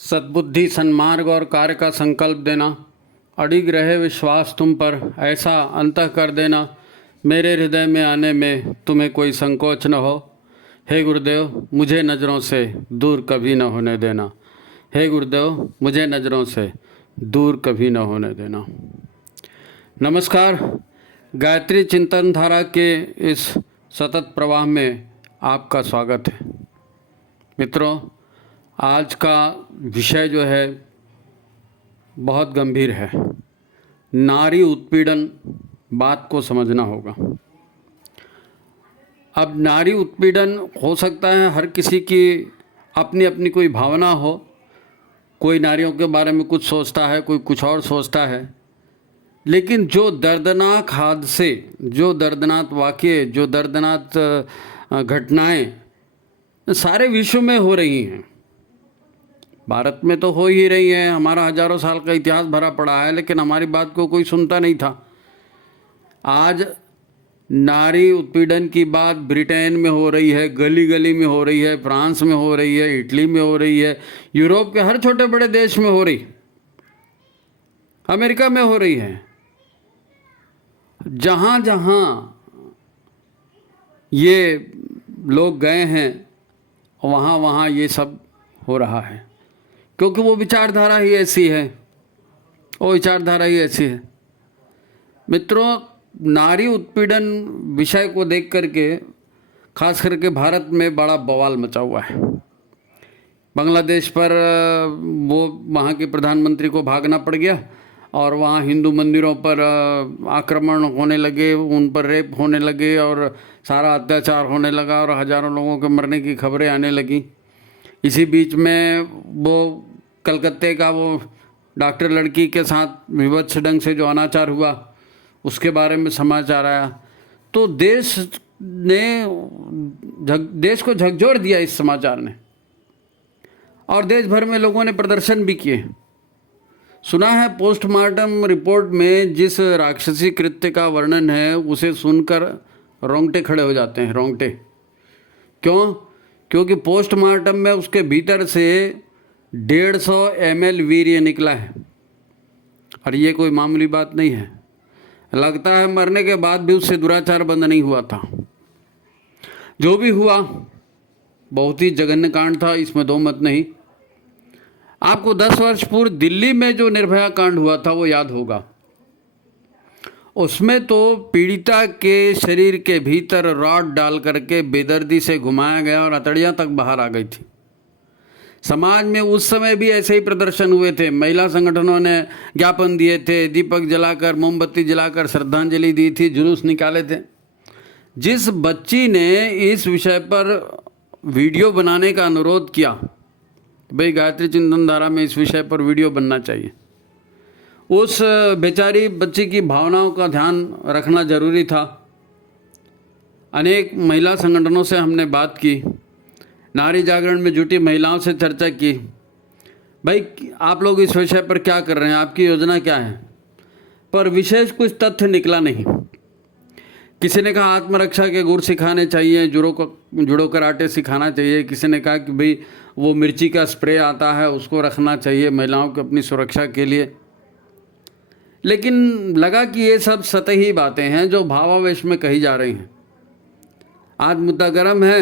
सद्बुद्धि, सन्मार्ग और कार्य का संकल्प देना, अडिग रहे विश्वास तुम पर, ऐसा अंतः कर देना मेरे हृदय में आने में तुम्हें कोई संकोच न हो। हे गुरुदेव, मुझे नज़रों से दूर कभी न होने देना। हे गुरुदेव, मुझे नज़रों से दूर कभी न होने देना। नमस्कार। गायत्री चिंतन धारा के इस सतत प्रवाह में आपका स्वागत है। मित्रों, आज का विषय जो है बहुत गंभीर है। नारी उत्पीड़न, बात को समझना होगा। अब नारी उत्पीड़न हो सकता है हर किसी की अपनी अपनी कोई भावना हो। कोई नारियों के बारे में कुछ सोचता है, कोई कुछ और सोचता है। लेकिन जो दर्दनाक हादसे, जो दर्दनाक वाक़ये, जो दर्दनाक घटनाएं सारे विश्व में हो रही हैं, भारत में तो हो ही रही हैं। हमारा हजारों साल का इतिहास भरा पड़ा है, लेकिन हमारी बात को कोई सुनता नहीं था। आज नारी उत्पीड़न की बात ब्रिटेन में हो रही है, गली गली में हो रही है, फ्रांस में हो रही है, इटली में हो रही है, यूरोप के हर छोटे बड़े देश में हो रही, अमेरिका में हो रही है। जहाँ जहाँ ये लोग गए हैं वहाँ वहाँ ये सब हो रहा है, क्योंकि वो विचारधारा ही ऐसी है, वो विचारधारा ही ऐसी है। मित्रों, नारी उत्पीड़न विषय को देख करके खास करके भारत में बड़ा बवाल मचा हुआ है। बांग्लादेश पर वो वहाँ के प्रधानमंत्री को भागना पड़ गया और वहाँ हिंदू मंदिरों पर आक्रमण होने लगे, उन पर रेप होने लगे और सारा अत्याचार होने लगा और हज़ारों लोगों के मरने की खबरें आने लगी। इसी बीच में वो कलकत्ते का वो डॉक्टर लड़की के साथ विभत्स ढंग से जो अनाचार हुआ, उसके बारे में समाचार आया। तो देश को झकझोर दिया इस समाचार ने, और देश भर में लोगों ने प्रदर्शन भी किए। सुना है पोस्टमार्टम रिपोर्ट में जिस राक्षसी कृत्य का वर्णन है, उसे सुनकर रोंगटे खड़े हो जाते हैं, रोंगटे। क्यों? क्योंकि पोस्टमार्टम में उसके भीतर से 150 ml वीर्य निकला है, और ये कोई मामूली बात नहीं है। लगता है मरने के बाद भी उससे दुराचार बंद नहीं हुआ था। जो भी हुआ बहुत ही जघन्य कांड था, इसमें दो मत नहीं। आपको 10 वर्ष पूर्व दिल्ली में जो निर्भया कांड हुआ था वो याद होगा। उसमें तो पीड़िता के शरीर के भीतर रॉड डाल करके बेदर्दी से घुमाया गया और हथेलियां तक बाहर आ गई थी। समाज में उस समय भी ऐसे ही प्रदर्शन हुए थे। महिला संगठनों ने ज्ञापन दिए थे, दीपक जलाकर, मोमबत्ती जलाकर श्रद्धांजलि दी थी, जुलूस निकाले थे। जिस बच्ची ने इस विषय पर वीडियो बनाने का अनुरोध किया, भाई गायत्री चिंतन धारा में इस विषय पर वीडियो बनना चाहिए, उस बेचारी बच्ची की भावनाओं का ध्यान रखना जरूरी था। अनेक महिला संगठनों से हमने बात की, नारी जागरण में जुटी महिलाओं से चर्चा की, भाई आप लोग इस विषय पर क्या कर रहे हैं, आपकी योजना क्या है। पर विशेष कुछ तथ्य निकला नहीं। किसी ने कहा आत्मरक्षा के गुर सिखाने चाहिए, जुड़ो कराटे सिखाना चाहिए। किसी ने कहा कि भाई वो मिर्ची का स्प्रे आता है उसको रखना चाहिए महिलाओं को अपनी सुरक्षा के लिए। लेकिन लगा कि ये सब सतही बातें हैं जो भावावेश में कही जा रही हैं। आज मुद्दा गर्म है,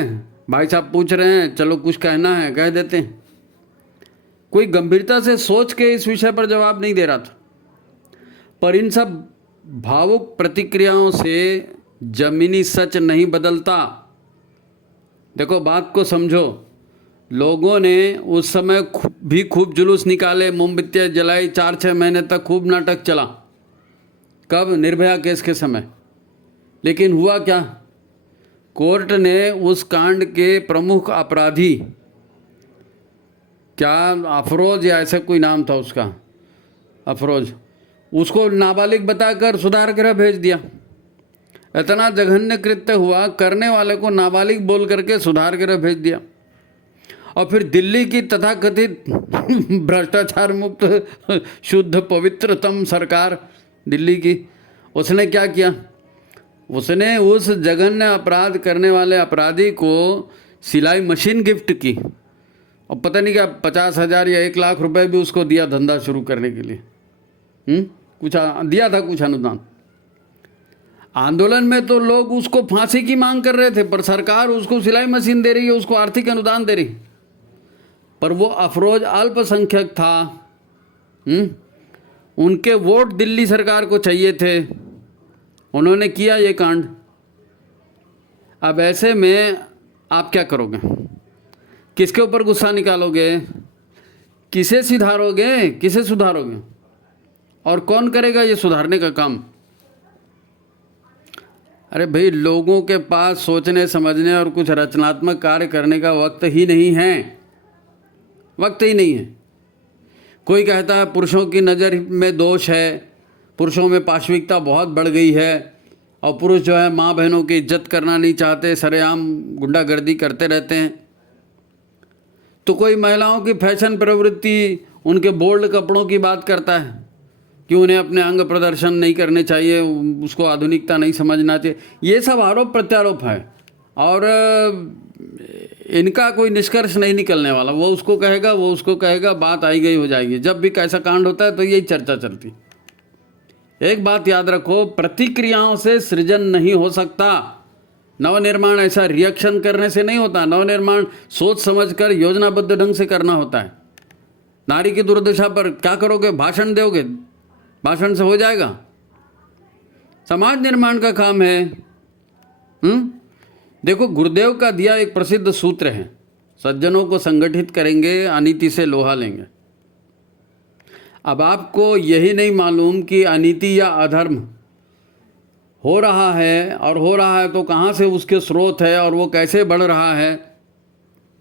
भाई साहब पूछ रहे हैं, चलो कुछ कहना है कह देते हैं। कोई गंभीरता से सोच के इस विषय पर जवाब नहीं दे रहा था। पर इन सब भावुक प्रतिक्रियाओं से जमीनी सच नहीं बदलता। देखो, बात को समझो। लोगों ने उस समय भी खूब जुलूस निकाले, मोमबत्तियाँ जलाई, 4-6 महीने तक खूब नाटक चला। कब? निर्भया केस के समय। लेकिन हुआ क्या? कोर्ट ने उस कांड के प्रमुख अपराधी, क्या अफरोज या ऐसा कोई नाम था उसका, अफरोज, उसको नाबालिग बताकर सुधार गृह भेज दिया। इतना जघन्य कृत्य हुआ, करने वाले को नाबालिग बोल करके सुधार गृह भेज दिया। और फिर दिल्ली की तथाकथित भ्रष्टाचार मुक्त शुद्ध पवित्रतम सरकार दिल्ली की, उसने क्या किया? उसने उस जघन्य अपराध करने वाले अपराधी को सिलाई मशीन गिफ्ट की और पता नहीं क्या 50,000 या 1 लाख रुपए भी उसको दिया धंधा शुरू करने के लिए। कुछ दिया था, कुछ अनुदान। आंदोलन में तो लोग उसको फांसी की मांग कर रहे थे, पर सरकार उसको सिलाई मशीन दे रही है, उसको आर्थिक अनुदान दे रही। पर वो अफरोज अल्पसंख्यक था, उनके वोट दिल्ली सरकार को चाहिए थे, उन्होंने किया ये कांड। अब ऐसे में आप क्या करोगे? किसके ऊपर गुस्सा निकालोगे? किसे सुधारोगे? किसे सुधारोगे? और कौन करेगा ये सुधारने का काम? अरे भाई, लोगों के पास सोचने समझने और कुछ रचनात्मक कार्य करने का वक्त ही नहीं है, वक्त ही नहीं है। कोई कहता है पुरुषों की नज़र में दोष है, पुरुषों में पाशविकता बहुत बढ़ गई है, और पुरुष जो है माँ बहनों की इज्जत करना नहीं चाहते, सरेआम गुंडागर्दी करते रहते हैं। तो कोई महिलाओं की फैशन प्रवृत्ति, उनके बोल्ड कपड़ों की बात करता है कि उन्हें अपने अंग प्रदर्शन नहीं करने चाहिए, उसको आधुनिकता नहीं समझना चाहिए। ये सब आरोप प्रत्यारोप है और इनका कोई निष्कर्ष नहीं निकलने वाला। वो उसको कहेगा, वो उसको कहेगा, बात आई गई हो जाएगी। जब भी कैसा कांड होता है तो यही चर्चा चलती। एक बात याद रखो, प्रतिक्रियाओं से सृजन नहीं हो सकता। नवनिर्माण ऐसा रिएक्शन करने से नहीं होता। नवनिर्माण सोच समझकर योजनाबद्ध ढंग से करना होता है। नारी की दुर्दशा पर क्या करोगे? भाषण दोगे? भाषण से हो जाएगा? समाज निर्माण का काम है। देखो, गुरुदेव का दिया एक प्रसिद्ध सूत्र है, सज्जनों को संगठित करेंगे, अनीति से लोहा लेंगे। अब आपको यही नहीं मालूम कि अनीति या अधर्म हो रहा है, और हो रहा है तो कहाँ से उसके स्रोत है और वो कैसे बढ़ रहा है,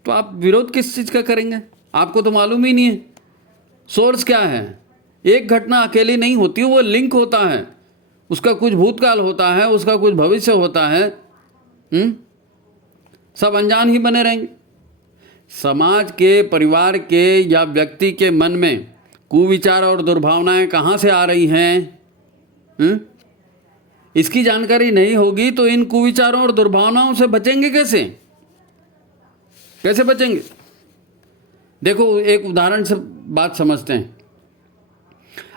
तो आप विरोध किस चीज़ का करेंगे? आपको तो मालूम ही नहीं है सोर्स क्या है। एक घटना अकेली नहीं होती, वो लिंक होता है, उसका कुछ भूतकाल होता है, उसका कुछ भविष्य होता है। सब अनजान ही बने रहेंगे। समाज के, परिवार के या व्यक्ति के मन में कुविचार और दुर्भावनाएं कहाँ से आ रही हैं, इसकी जानकारी नहीं होगी तो इन कुविचारों और दुर्भावनाओं से बचेंगे कैसे? कैसे बचेंगे? देखो, एक उदाहरण से बात समझते हैं।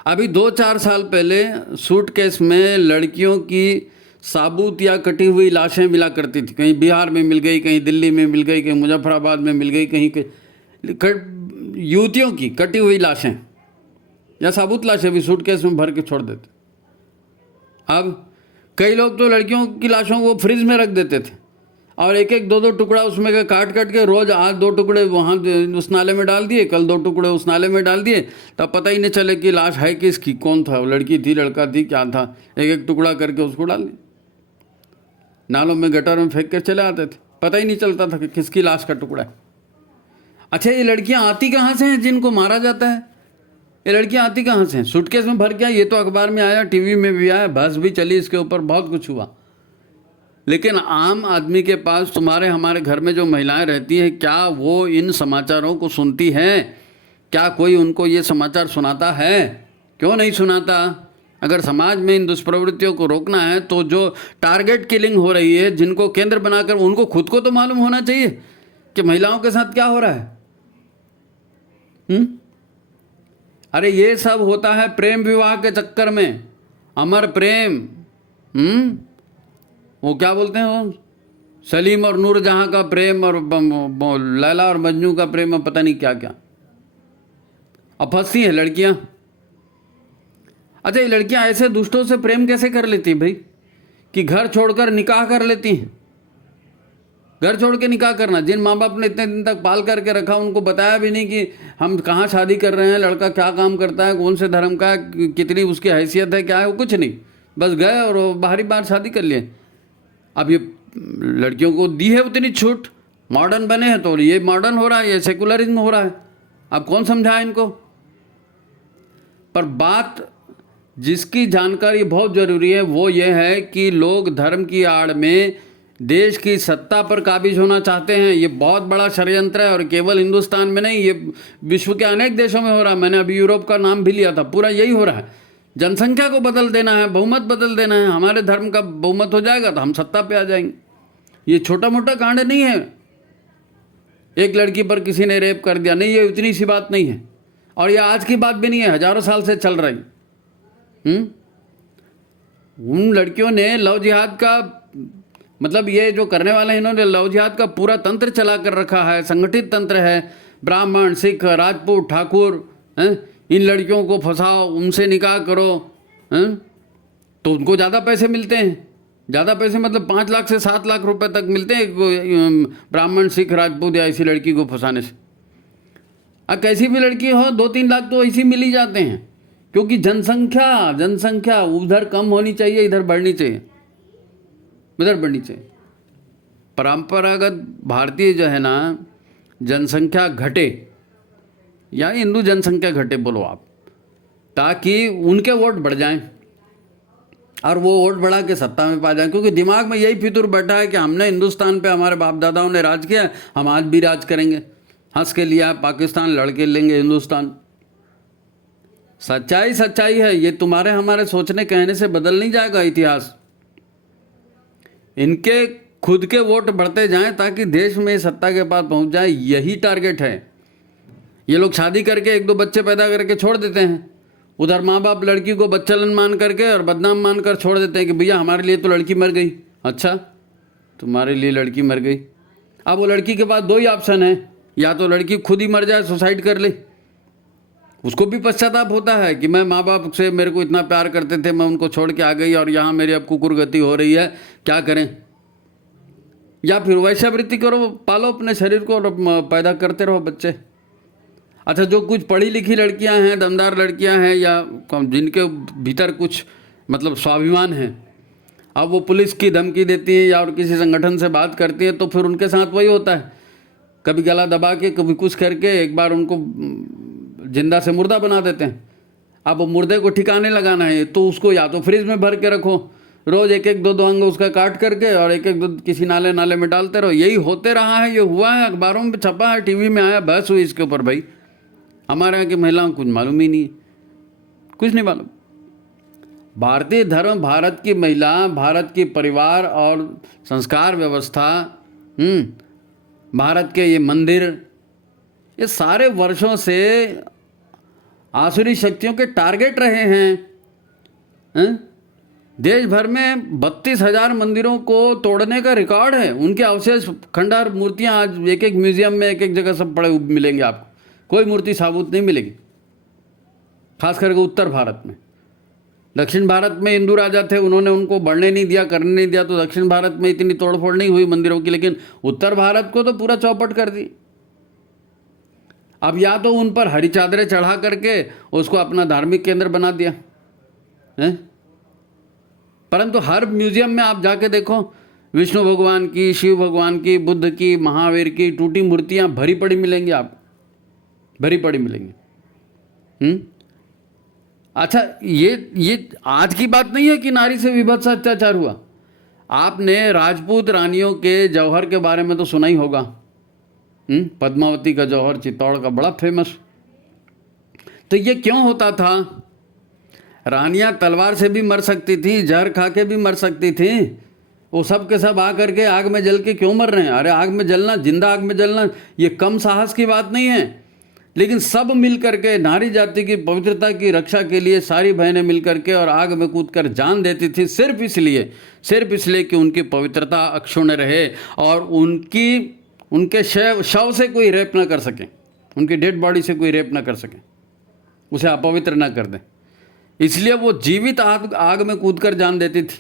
अभी 2-4 साल पहले सूटकेस में लड़कियों की साबुत या कटी हुई लाशें मिला करती थी। कहीं बिहार में मिल गई, कहीं दिल्ली में मिल गई, कहीं मुजफ्फराबाद में मिल गई, कहीं युवतियों की कटी हुई लाशें या साबुत लाशें भी सूटकेस में भर के छोड़ देते। अब कई लोग तो लड़कियों की लाशों को फ्रिज में रख देते थे और एक एक 2-2 टुकड़ा उसमें का काट के रोज़ आज 2 टुकड़े वहाँ उस नाले में डाल दिए, कल 2 टुकड़े उस नाले में डाल दिए। तब पता ही नहीं चले कि लाश है किसकी, कौन था, लड़की थी, लड़का थी, क्या था। एक एक टुकड़ा करके उसको डाल दिया, नालों में, गटर में फेंक कर चले आते थे। पता ही नहीं चलता था कि किसकी लाश का टुकड़ा है। अच्छा, ये लड़कियाँ आती कहाँ से हैं जिनको मारा जाता है? ये लड़कियाँ आती कहाँ से हैं? सूटकेस में भर के? ये तो अखबार में आया, टीवी में भी आया, बहस भी चली इसके ऊपर, बहुत कुछ हुआ। लेकिन आम आदमी के पास, तुम्हारे हमारे घर में जो महिलाएं रहती हैं, क्या वो इन समाचारों को सुनती हैं? क्या कोई उनको ये समाचार सुनाता है? क्यों नहीं सुनाता? अगर समाज में इन दुष्प्रवृत्तियों को रोकना है तो जो टारगेट किलिंग हो रही है, जिनको केंद्र बनाकर, उनको खुद को तो मालूम होना चाहिए कि महिलाओं के साथ क्या हो रहा है। अरे ये सब होता है प्रेम विवाह के चक्कर में, अमर प्रेम। वो क्या बोलते हैं, वो सलीम और नूरजहां का प्रेम, और लैला और मजनू का प्रेम, और पता नहीं क्या क्या। अब फंसती हैं लड़कियां। अच्छा, ये लड़कियां ऐसे दुष्टों से प्रेम कैसे कर लेती भाई, कि घर छोड़कर निकाह कर लेती हैं। घर छोड़ के निकाह करना, जिन माँ बाप ने इतने दिन तक पाल करके रखा, उनको बताया भी नहीं कि हम कहाँ शादी कर रहे हैं, लड़का क्या काम करता है, कौन से धर्म का है, कितनी उसकी हैसियत है, क्या है, वो कुछ नहीं, बस गए और बाहरी बार शादी कर लिए। अब ये लड़कियों को दी है उतनी छूट, मॉडर्न बने हैं तो ये मॉडर्न हो रहा है, ये सेकुलरिज्म हो रहा है। अब कौन समझाए इनको? पर बात जिसकी जानकारी बहुत ज़रूरी है वो ये है कि लोग धर्म की आड़ में देश की सत्ता पर काबिज होना चाहते हैं। ये बहुत बड़ा षड्यंत्र है, और केवल हिंदुस्तान में नहीं, ये विश्व के अनेक देशों में हो रहा है। मैंने अभी यूरोप का नाम भी लिया था, पूरा यही हो रहा है। जनसंख्या को बदल देना है, बहुमत बदल देना है। हमारे धर्म का बहुमत हो जाएगा तो हम सत्ता पे आ जाएंगे। ये छोटा मोटा कांड नहीं है, एक लड़की पर किसी ने रेप कर दिया, नहीं ये इतनी सी बात नहीं है, और ये आज की बात भी नहीं है, हजारों साल से चल रही। उन लड़कियों ने लव जिहाद का मतलब ये जो करने वाले हैं इन्होंने लव जिहाद का पूरा तंत्र चला कर रखा है, संगठित तंत्र है। ब्राह्मण, सिख, राजपूत, ठाकुर इन लड़कियों को फंसाओ, उनसे निकाह करो, तो उनको ज़्यादा पैसे मिलते हैं। ज़्यादा पैसे मतलब 5 लाख से 7 लाख रुपए तक मिलते हैं ब्राह्मण, सिख, राजपूत या ऐसी लड़की को फंसाने से। अब कैसी भी लड़की हो 2-3 लाख तो ऐसी मिल ही जाते हैं, क्योंकि जनसंख्या उधर कम होनी चाहिए, इधर बढ़नी चाहिए, इधर बढ़नी चाहिए। परंपरागत भारतीय जो है ना जनसंख्या घटे या हिंदू जनसंख्या घटे बोलो आप, ताकि उनके वोट बढ़ जाएं और वो वोट बढ़ा के सत्ता में पा जाएं, क्योंकि दिमाग में यही फितूर बैठा है कि हमने हिंदुस्तान पे हमारे बाप दादाओं ने राज किया, हम आज भी राज करेंगे। हंस के लिया पाकिस्तान, लड़के लेंगे हिंदुस्तान। सच्चाई है, ये तुम्हारे हमारे सोचने कहने से बदल नहीं जाएगा इतिहास। इनके खुद के वोट बढ़ते जाएं ताकि देश में सत्ता के पास पहुंच जाए, यही टारगेट है। ये लोग शादी करके 1-2 बच्चे पैदा करके छोड़ देते हैं, उधर माँ बाप लड़की को बच्चलन मान करके और बदनाम मान कर छोड़ देते हैं कि भैया हमारे लिए तो लड़की मर गई। अच्छा, तुम्हारे लिए लड़की मर गई। अब वो लड़की के पास 2 ही ऑप्शन है, या तो लड़की खुद ही मर जाए, सुसाइड कर ले, उसको भी पश्चाताप होता है कि मैं माँ बाप से मेरे को इतना प्यार करते थे, मैं उनको छोड़ के आ गई और यहाँ मेरी अब कुकुर गति हो रही है, क्या करें। या फिर वैश्यावृत्ति करो, पालो अपने शरीर को और पैदा करते रहो बच्चे। अच्छा, जो कुछ पढ़ी लिखी लड़कियां हैं, दमदार लड़कियां हैं, या जिनके भीतर कुछ मतलब स्वाभिमान है, अब वो पुलिस की धमकी देती हैं या और किसी संगठन से बात करती हैं, तो फिर उनके साथ वही होता है, कभी गला दबा के कभी कुछ करके एक बार उनको जिंदा से मुर्दा बना देते हैं। अब वो मुर्दे को ठिकाने लगाना है तो उसको या तो फ्रिज में भर के रखो, रोज 1-1, 2-2 अंग उसका काट करके और 1-1 किसी नाले में डालते रहो। यही होते रहा है, ये हुआ है, अखबारों में छपा है, टीवी में आया, बहस हुई इसके ऊपर। भाई हमारे यहाँ की महिलाओं को कुछ मालूम ही नहीं है, कुछ नहीं मालूम। भारतीय धर्म, भारत की महिला, भारत की परिवार और संस्कार व्यवस्था, भारत के ये मंदिर, ये सारे वर्षों से आसुरी शक्तियों के टारगेट रहे हैं। देश भर में 32,000 मंदिरों को तोड़ने का रिकॉर्ड है। उनके अवशेष, खंडहर, मूर्तियां आज एक म्यूजियम में एक जगह सब पड़े मिलेंगे आपको, कोई मूर्ति साबुत नहीं मिलेगी, खास करके उत्तर भारत में। दक्षिण भारत में हिंदू राजा थे, उन्होंने उनको बढ़ने नहीं दिया, करने नहीं दिया, तो दक्षिण भारत में इतनी तोड़फोड़ नहीं हुई मंदिरों की, लेकिन उत्तर भारत को तो पूरा चौपट कर दी। अब या तो उन पर हरी चादरें चढ़ा करके उसको अपना धार्मिक केंद्र बना दिया है, परंतु हर म्यूजियम में आप जाके देखो, विष्णु भगवान की, शिव भगवान की, बुद्ध की, महावीर की टूटी मूर्तियां भरी पड़ी मिलेंगी, आप भरी पड़ी मिलेंगी। अच्छा, ये आज की बात नहीं है कि नारी से विभत्स अत्याचार हुआ। आपने राजपूत रानियों के जौहर के बारे में तो सुना ही होगा, पद्मावती का जौहर चित्तौड़ का बड़ा फेमस। तो ये क्यों होता था? रानियां तलवार से भी मर सकती थी, जहर खा के भी मर सकती थी, वो सब के सब आकर के आग में जल के क्यों मर रहे हैं? अरे आग में जलना, जिंदा आग में जलना, ये कम साहस की बात नहीं है। लेकिन सब मिल करके नारी जाति की पवित्रता की रक्षा के लिए सारी बहनें मिल करके और आग में कूदकर जान देती थी, सिर्फ इसलिए कि उनकी पवित्रता अक्षुण्ण रहे और उनके शव से कोई रेप ना कर सके, उनकी डेड बॉडी से कोई रेप ना कर सके, उसे अपवित्र ना कर दें, इसलिए वो जीवित आग में कूदकर जान देती थी।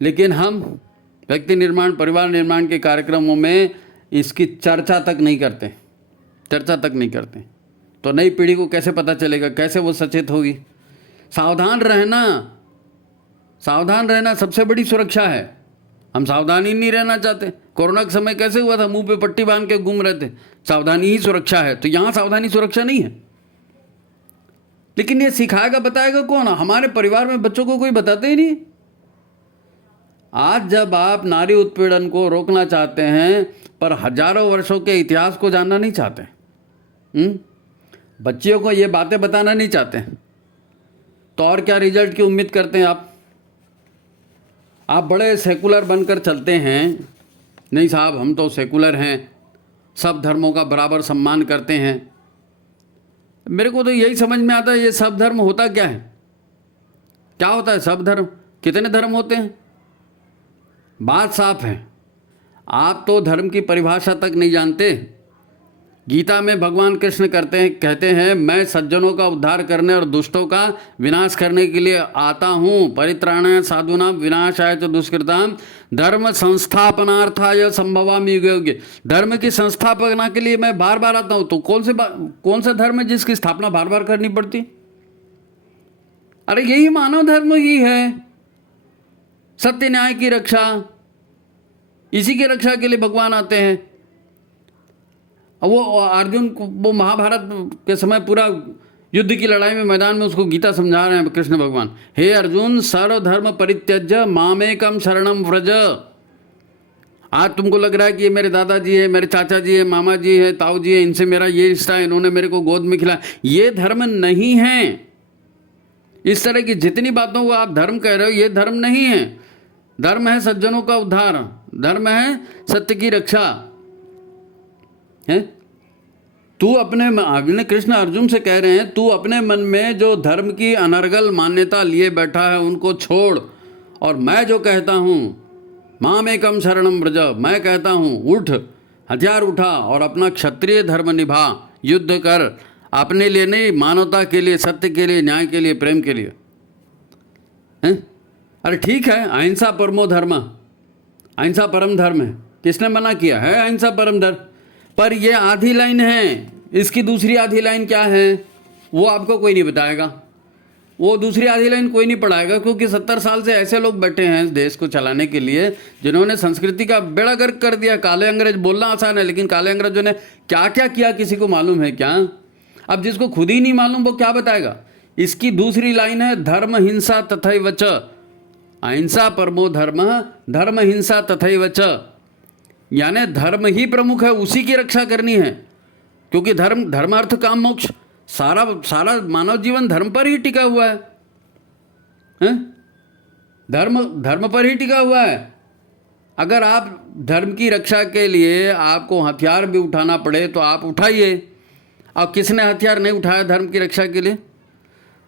लेकिन हम व्यक्ति निर्माण, परिवार निर्माण के कार्यक्रमों में इसकी चर्चा तक नहीं करते, तो नई पीढ़ी को कैसे पता चलेगा, कैसे वो सचेत होगी? सावधान रहना सबसे बड़ी सुरक्षा है। हम सावधान ही नहीं रहना चाहते। कोरोना के समय कैसे हुआ था, मुंह पे पट्टी बांध के घूम रहे थे, सावधानी ही सुरक्षा है। तो यहाँ सावधानी सुरक्षा नहीं है। लेकिन ये सिखाएगा बताएगा कौन? हमारे परिवार में बच्चों को कोई बताते ही नहीं। आज जब आप नारी उत्पीड़न को रोकना चाहते हैं पर हजारों वर्षों के इतिहास को जानना नहीं चाहते, बच्चियों को ये बातें बताना नहीं चाहते, तो और क्या रिजल्ट की उम्मीद करते हैं आप बड़े सेकुलर बनकर चलते हैं। नहीं साहब, हम तो सेकुलर हैं, सब धर्मों का बराबर सम्मान करते हैं। मेरे को तो यही समझ में आता है, ये सब धर्म होता क्या है? क्या होता है सब धर्म? कितने धर्म होते हैं? बात साफ है, आप तो धर्म की परिभाषा तक नहीं जानते। गीता में भगवान कृष्ण कहते हैं मैं सज्जनों का उद्धार करने और दुष्टों का विनाश करने के लिए आता हूँ। परित्राणाय साधूनां विनाशाय च दुष्कृतां धर्म संस्थापनार्थाय संभवामि युगे युगे। धर्म की संस्थापना के लिए मैं बार बार आता हूँ। तो कौन सा धर्म है जिसकी स्थापना बार बार करनी पड़ती? अरे यही मानव धर्म ही है, सत्य न्याय की रक्षा। इसी की रक्षा के लिए भगवान आते हैं। वो अर्जुन को वो महाभारत के समय पूरा युद्ध की लड़ाई में मैदान में उसको गीता समझा रहे हैं कृष्ण भगवान। हे अर्जुन सर्वधर्म परित्यज्य मामेकम शरणम व्रज। आज तुमको लग रहा है कि ये मेरे दादाजी है, मेरे चाचा जी है, मामा जी है, ताऊ जी है, इनसे मेरा ये रिश्ता है, इन्होंने मेरे को गोद में खिलाया। ये धर्म नहीं है। इस तरह की जितनी बातों को आप धर्म कह रहे हो, ये धर्म नहीं है। धर्म है सज्जनों का उद्धार, धर्म है सत्य की रक्षा है। तू अपने कृष्ण अर्जुन से कह रहे हैं, तू अपने मन में जो धर्म की अनर्गल मान्यता लिए बैठा है उनको छोड़, और मैं जो कहता हूँ मामेकम शरणम व्रज, मैं कहता हूँ उठ, हथियार उठा और अपना क्षत्रिय धर्म निभा, युद्ध कर, अपने लिए नहीं, मानवता के लिए, सत्य के लिए, न्याय के लिए, प्रेम के लिए हैं? अरे ठीक है, अहिंसा परमो धर्म, अहिंसा परम धर्म है। किसने मना किया है अहिंसा परम धर्म? पर ये आधी लाइन है, इसकी दूसरी आधी लाइन क्या है वो आपको कोई नहीं बताएगा। वो दूसरी आधी लाइन कोई नहीं पढ़ाएगा, क्योंकि 70 साल से ऐसे लोग बैठे हैं इस देश को चलाने के लिए जिन्होंने संस्कृति का बेड़ा गर्क कर दिया। काले अंग्रेज बोलना आसान है, लेकिन काले अंग्रेजों ने क्या क्या किया किसी को मालूम है क्या? अब जिसको खुद ही नहीं मालूम वो क्या बताएगा। इसकी दूसरी लाइन है धर्म हिंसा तथैव च, अहिंसा परमो धर्म, धर्म हिंसा तथैव च, यानी धर्म ही प्रमुख है, उसी की रक्षा करनी है। क्योंकि धर्म, धर्मार्थ काम मोक्ष, सारा मानव जीवन धर्म पर ही टिका हुआ है, हैं? धर्म पर ही टिका हुआ है। अगर आप धर्म की रक्षा के लिए आपको हथियार भी उठाना पड़े तो आप उठाइए। और किसने हथियार नहीं उठाया धर्म की रक्षा के लिए?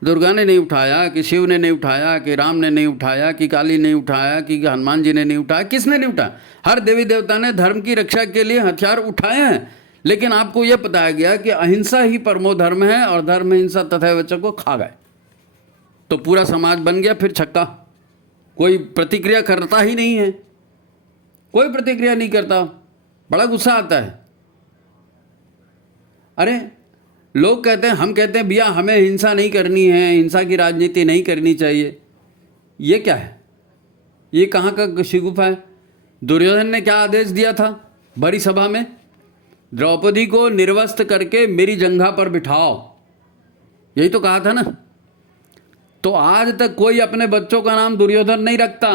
दुर्गा ने नहीं उठाया, कि शिव ने नहीं उठाया, कि राम ने नहीं उठाया, कि काली नहीं उठाया, कि हनुमान जी ने नहीं उठाया, किसने नहीं उठाया? हर देवी देवता ने धर्म की रक्षा के लिए हथियार उठाए हैं। लेकिन आपको यह बताया गया कि अहिंसा ही परमो धर्म है, और धर्म हिंसा तथैव च को खा गए तो पूरा समाज बन गया फिर छक्का। कोई प्रतिक्रिया करता ही नहीं है, कोई प्रतिक्रिया नहीं करता। बड़ा गुस्सा आता है। अरे लोग कहते हैं, हम कहते हैं भैया हमें हिंसा नहीं करनी है, हिंसा की राजनीति नहीं करनी चाहिए। ये क्या है? ये कहाँ का शिगुफा है? दुर्योधन ने क्या आदेश दिया था बड़ी सभा में? द्रौपदी को निर्वस्त्र करके मेरी जंघा पर बिठाओ, यही तो कहा था ना। तो आज तक कोई अपने बच्चों का नाम दुर्योधन नहीं रखता।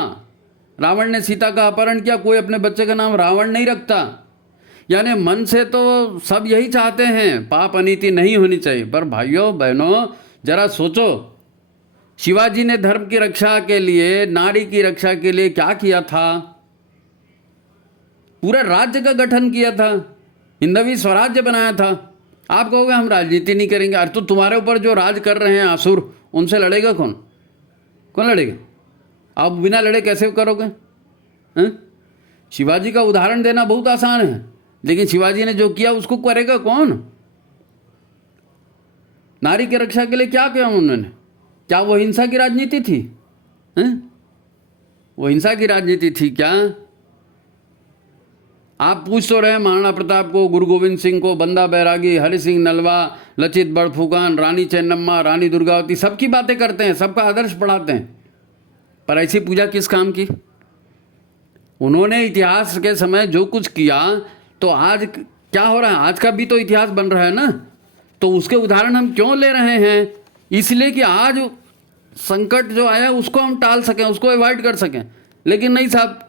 रावण ने सीता का अपहरण किया, कोई अपने बच्चे का नाम रावण नहीं रखता। यानी मन से तो सब यही चाहते हैं, पाप अनीति नहीं होनी चाहिए। पर भाइयों बहनों जरा सोचो, शिवाजी ने धर्म की रक्षा के लिए, नारी की रक्षा के लिए क्या किया था? पूरा राज्य का गठन किया था, हिंदवी स्वराज्य बनाया था। आप कहोगे हम राजनीति नहीं करेंगे। अरे तो तुम्हारे ऊपर जो राज कर रहे हैं असुर, उनसे लड़ेगा कौन? कौन लड़ेगा? आप बिना लड़े कैसे करोगे? शिवाजी का उदाहरण देना बहुत आसान है, लेकिन शिवाजी ने जो किया उसको करेगा कौन? नारी की रक्षा के लिए क्या किया उन्होंने? क्या वो हिंसा की राजनीति थी? वो हिंसा की राजनीति थी क्या? आप पूछ तो रहे महाराणा प्रताप को, गुरु गोविंद सिंह को, बंदा बैरागी, हरि सिंह नलवा, लचित बड़फुकान, रानी चेन्नम्मा, रानी दुर्गावती, सबकी बातें करते हैं, सबका आदर्श पढ़ाते हैं। पर ऐसी पूजा किस काम की? उन्होंने इतिहास के समय जो कुछ किया, तो आज क्या हो रहा है? आज का भी तो इतिहास बन रहा है ना। तो उसके उदाहरण हम क्यों ले रहे हैं? इसलिए कि आज संकट जो आया उसको हम टाल सकें, उसको अवॉइड कर सकें। लेकिन नहीं साहब,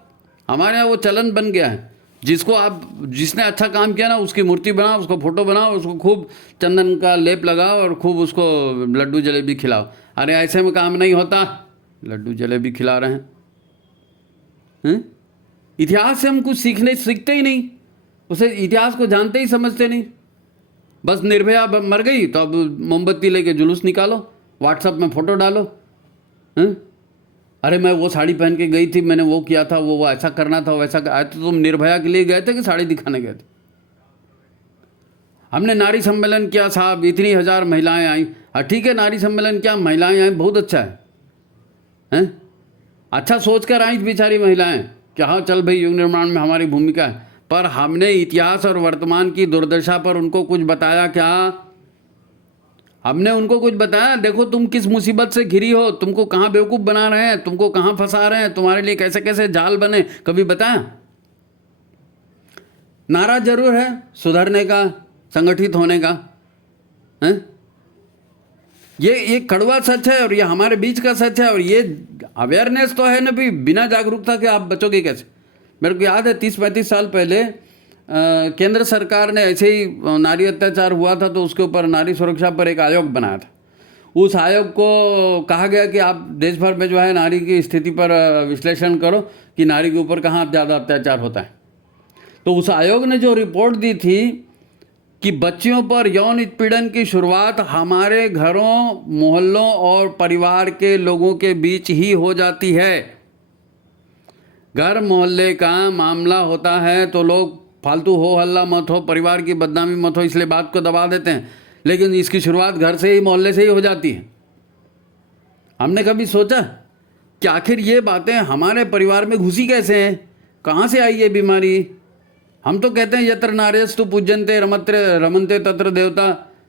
हमारे यहाँ वो चलन बन गया है, जिसने अच्छा काम किया ना उसकी मूर्ति बनाओ, उसको फोटो बनाओ, उसको खूब चंदन का लेप लगाओ और खूब उसको लड्डू जलेबी खिलाओ। अरे ऐसे में काम नहीं होता, लड्डू जलेबी खिला रहे हैं। इतिहास से हम कुछ सीखते ही नहीं। उसे इतिहास को जानते ही समझते नहीं। बस निर्भया मर गई तो अब मोमबत्ती लेके जुलूस निकालो, व्हाट्सएप में फोटो डालो। हैं? अरे मैं वो साड़ी पहन के गई थी, मैंने वो किया था, वो ऐसा करना था, वैसा तो तुम निर्भया के लिए गए थे कि साड़ी दिखाने गए थे? हमने नारी सम्मेलन किया साहब, इतनी 1000 महिलाएं आई। हाँ ठीक है, नारी सम्मेलन किया, महिलाएं आई, बहुत अच्छा है, हैं? अच्छा सोच कर आई बेचारी महिलाएं कि हाँ चल भाई युग निर्माण में हमारी भूमिका है, पर हमने इतिहास और वर्तमान की दुर्दशा पर उनको कुछ बताया क्या? हमने उनको कुछ बताया? देखो तुम किस मुसीबत से घिरी हो, तुमको कहाँ बेवकूफ़ बना रहे हैं, तुमको कहाँ फंसा रहे हैं, तुम्हारे लिए कैसे कैसे जाल बने, कभी बताया? नारा जरूर है सुधरने का, संगठित होने का, हैं? ये कड़वा सच है और ये हमारे बीच का सच है। और ये अवेयरनेस तो है ना भी, बिना जागरूकता के आप बचोगे कैसे? मेरे को याद है 30-35 साल पहले केंद्र सरकार ने ऐसे ही नारी अत्याचार हुआ था तो उसके ऊपर नारी सुरक्षा पर एक आयोग बनाया था। उस आयोग को कहा गया कि आप देश भर में जो है नारी की स्थिति पर विश्लेषण करो कि नारी के ऊपर कहाँ ज़्यादा अत्याचार होता है। तो उस आयोग ने जो रिपोर्ट दी थी कि बच्चियों पर यौन उत्पीड़न की शुरुआत हमारे घरों, मोहल्लों और परिवार के लोगों के बीच ही हो जाती है। घर मोहल्ले का मामला होता है तो लोग फालतू हो हल्ला मत हो, परिवार की बदनामी मत हो, इसलिए बात को दबा देते हैं, लेकिन इसकी शुरुआत घर से ही, मोहल्ले से ही हो जाती है। हमने कभी सोचा कि आखिर ये बातें हमारे परिवार में घुसी कैसे हैं? कहाँ से आई ये बीमारी? हम तो कहते हैं यत्र नार्यस्तु पूज्यन्ते रमन्ते तत्र देवता,